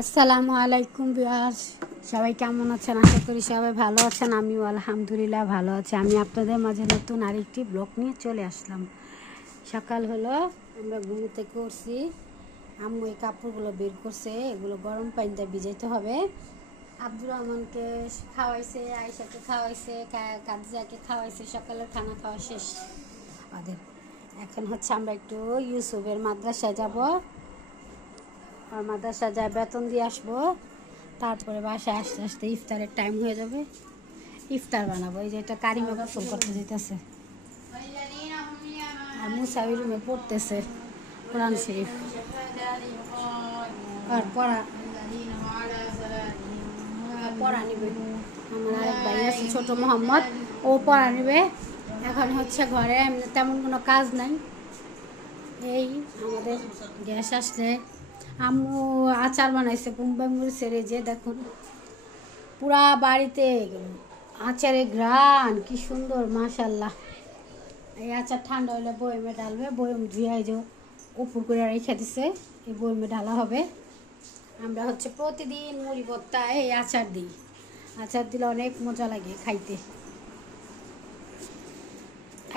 আসসালামু আলাইকুম ভিউয়ার্স, সবাই কেমন আছেন? আশা করি সবাই ভালো আছেন। আমিও আলহামদুলিল্লাহ ভালো আছি। আমি আপনাদের মাঝে নতুন আরেকটি ব্লগ নিয়ে চলে আসলাম। সকাল হলো, আমরা ঘুম থেকে উঠছি। আম্মু এই কাপড়গুলো বের করছে, এগুলো গরম পানিতে ভিজাইতে হবে। আব্দুর রহমানকে খাওয়াইছে, আয়েশাকে খাওয়াইছে, কাদিজাকে খাওয়াইছে। সকালের খানা খাওয়া শেষ ওদের। এখন হচ্ছে আমরা একটু ইউসুফের মাদ্রাসায় যাব। আর মাদ্রাসা যায় বেতন দিয়ে আসবো, তারপরে বাসায় আস্তে আস্তে ইফতারের টাইম হয়ে যাবে। ইফতার বানাবো। এই যে এটা কারিমা গোসল করতে যেতেছে, আর মুসাউই রুমে পড়তেছে কোরআন শরীফ। আর পড়া নিবে আমার আরেক ভাই আছে ছোট মোহাম্মদ, ও পড়া নিবে। এখন হচ্ছে ঘরে তেমন কোনো কাজ নাই। এই আমাদের গ্যাস আসলে আম্মু আচার বানাইছে বোম্বাই মরিচের। এই যে দেখুন, পুরা বাড়িতে আচারের ঘ্রাণ, কি সুন্দর মাশাল্লাহ। এই আচার ঠান্ডা হলে বয়মে ঢালবে, বয়ম ধুয়ে যে উপর করে রেখে দিছে, এই বয়মে ঢালা হবে। আমরা হচ্ছে প্রতিদিন মুড়ি ভর্তায় এই আচার দিই। আচার দিলে অনেক মজা লাগে খাইতে।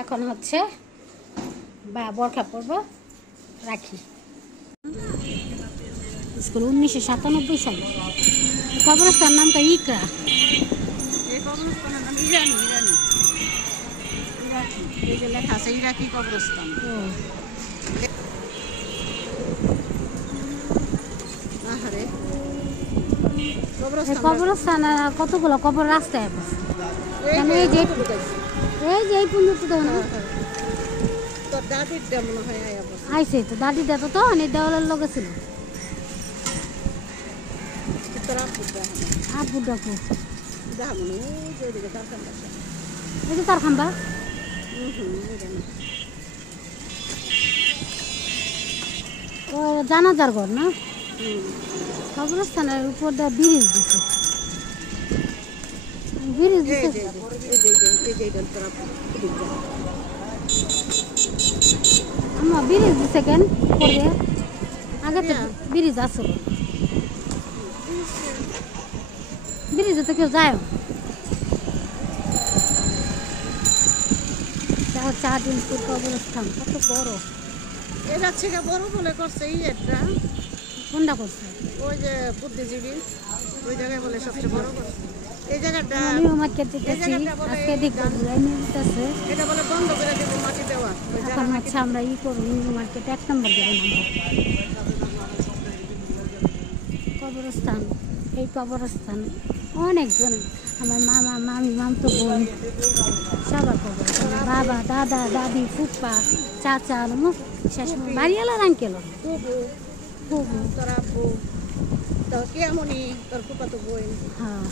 এখন হচ্ছে বরখা পরব, রাখি। স্কুল 1997 সালে। কবরস্থান নামটা ইকরা। এই কবরস্থানের নাম ইরানি ইরানি ইরাকি। এই যে লেখা আছে ইরাকি কবরস্থান। আহারে কবরস্থান কতগুলো কবর রাস্তায় আছে। এই যে এই পর্যন্ত তোর দাদির মনে হয় আইসে তো, দাদিটা তো অনেক দেওয়ালের লোকে ছিল। আব্বু ডাকু এই যে তার খাম্বা। ও জানাজার ঘর না? কবরস্থানের উপর দিয়ে ব্রিজ দিছে। ব্রিজ দিছে আমার ব্রিজ দিছে কেন? আগে তো ব্রিজ আসলো, ব্রিজে তো কেউ যায়। চাঁদিনপুর কবরস্থান কত বড়। এটা থেকে বড় বলে করছে ইয়েটা। কোনটা করছে? ওই যে বুদ্ধিজীবী ওই জায়গায় বলে সবচেয়ে বড় করছে এই জায়গাটা। নিউ মার্কেট যেতেছি আজকে, দেখতে ঘুরাই নিয়ে যেতেছে। এটা বলে বন্ধ করে দেবো মাটি দেওয়া। এখন হচ্ছে আমরা করবো নিউ মার্কেট 1 নম্বর দেবো নামবো। কবরস্থান, এই কবরস্থান অনেকজন, আমার মামা মামি মামতো বোন সবার কবরস্থান। বাবা দাদা দাদি ফুপ্পা চাচা শেষ বাড়িওয়ালার আঙ্কেল ফুবু তোর আব্বু তোর কেমনই তোর ফুপাতো বই। হ্যাঁ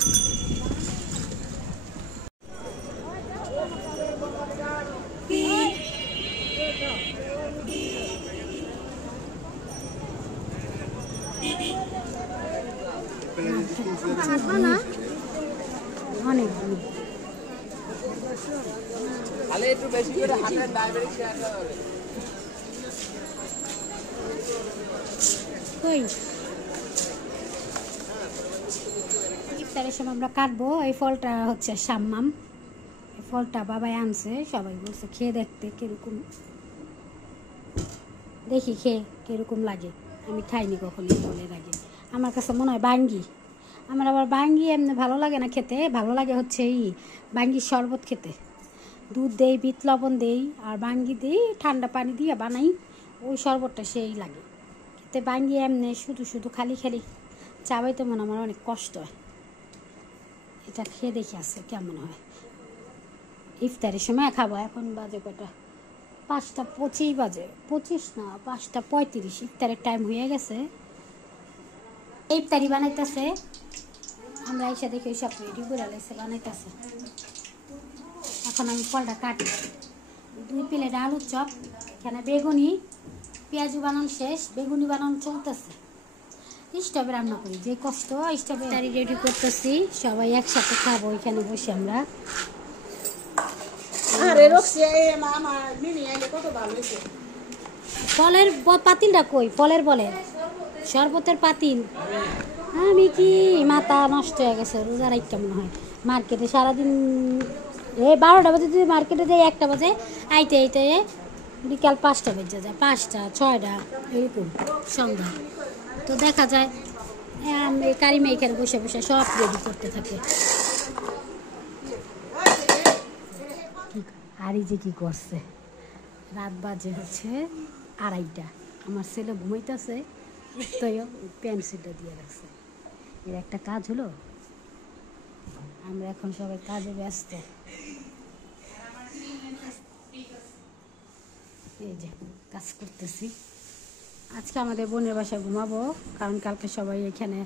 অনেক ইফতারের সময় আমরা কাটবো। এই ফলটা হচ্ছে সাম্মাম, এই ফলটা বাবাই আনছে। সবাই বলছে খেয়ে দেখতে কিরকম, দেখি খেয়ে কিরকম লাগে। আমি খাইনি কখনো এই ফলের আগে। আমার কাছে মনে হয় বাঙ্গি। আমার আবার বাঙ্গি এমনি ভালো লাগে না খেতে, ভালো লাগে হচ্ছে এই বাঙ্গির শরবত খেতে। দুধ দেই, বিট লবণ দেই, আর বাঙ্গি দিই ঠান্ডা পানি দিয়ে বানাই, ওই শরবতটা সেই লাগে খেতে। বাঙ্গি এমনি শুধু শুধু খালি খালি চাবাইতে মনে আমার অনেক কষ্ট হয়। এটা খেয়ে দেখি আছে কেমন হয়। ইফতারের সময় খাবো। এখন বাজে কটা? 5টা 25 বাজে, 25 না 5টা 35। ইফতারের টাইম হয়ে গেছে। ইফতারি বানাইতেছে, আমরা এসে দেখি ওই সব রেডি করে লাইছে বানাইতেছে। এখন আমি ফলটা কাটি। 2 প্লেট আলুর চপ, এখানে বেগুনি, পেঁয়াজু বানানো শেষ, বেগুনি বানানো চলতেছে। স্টোভে রান্না করি, যে কষ্ট। স্টোভে রেডি করতেছি, সবাই একসাথে খাবো এখানে বসে আমরা। ফলের পাতিলটা কই? ফলের বলে শরবতের পাতিল। আমি কি মাথা নষ্ট হয়ে গেছে রোজা রাখতে মনে হয়। মার্কেটে সারাদিন এই 12টা বাজে যদি মার্কেটে যাই 1টা বাজে, আইতে আইতে বিকাল 5টা বেজে যায়, 5টা 6টা এরকম সন্ধ্যা। তো দেখা যায় আমি কারিমা এখানে বসে বসে সব রেডি করতে থাকে। আর এই যে কি করছে, রাত বাজে হচ্ছে 2:30। আমার ছেলে ঘুমাইতেছে, তো পেন্সিলটা দিয়ে রাখছে। এর একটা কাজ হলো, আমরা এখন সবাই কাজে ব্যস্ত। এই যে কাজ করতেছি। আজকে আমাদের বোনের বাসায় ঘুমাবো, কারণ কালকে সবাই এখানে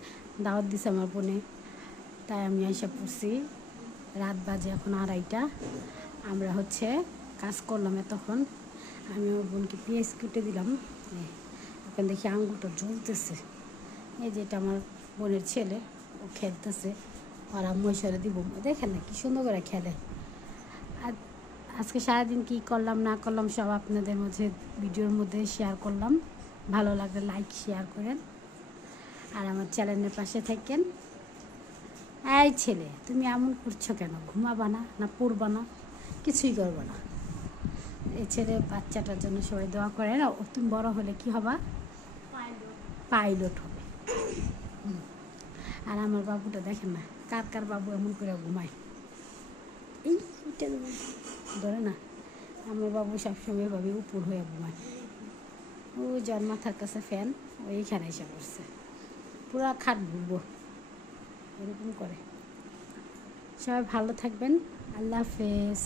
দাওয়াত দিছে আমার বোনে, তাই আমি এসে পড়ছি। রাত বাজে এখন 2:30। আমরা হচ্ছে কাজ করলাম এতক্ষণ। আমি আমার বোনকে পেঁয়াজ কেটে দিলাম। এখন দেখি আঙুলটা জ্বলতেছে। এই যে এটা আমার বোনের ছেলে, ও খেলতেছে। আর আম্মু এসে দিব, দেখেন না কি সুন্দর করে খেলে। আর আজকে সারাদিন কী করলাম না করলাম সব আপনাদের মাঝে ভিডিওর মধ্যে শেয়ার করলাম। ভালো লাগলে লাইক শেয়ার করেন, আর আমার চ্যানেলের পাশে থাকেন। এই ছেলে, তুমি এমন করছো কেন? ঘুমাবা না, না পড়বা না, কিছুই করবো না? এই ছেলে বাচ্চাটার জন্য সবাই দোয়া করে না। ও তুমি বড় হলে কি হবা? পাইলট হবে। আর আমার বাবুটা দেখেন না, কার কার বাবু এমন করে ঘুমায়। এইটা ধরে না, আমার বাবু সবসময় এভাবে উপর হয়ে ঘুমায়। ও যার মাথার কাছে ফ্যান, ওইখানে এসে পড়ছে, পুরা খাট ঘুরবো এরকম করে। সবাই ভালো থাকবেন, আল্লাহ হাফেজ।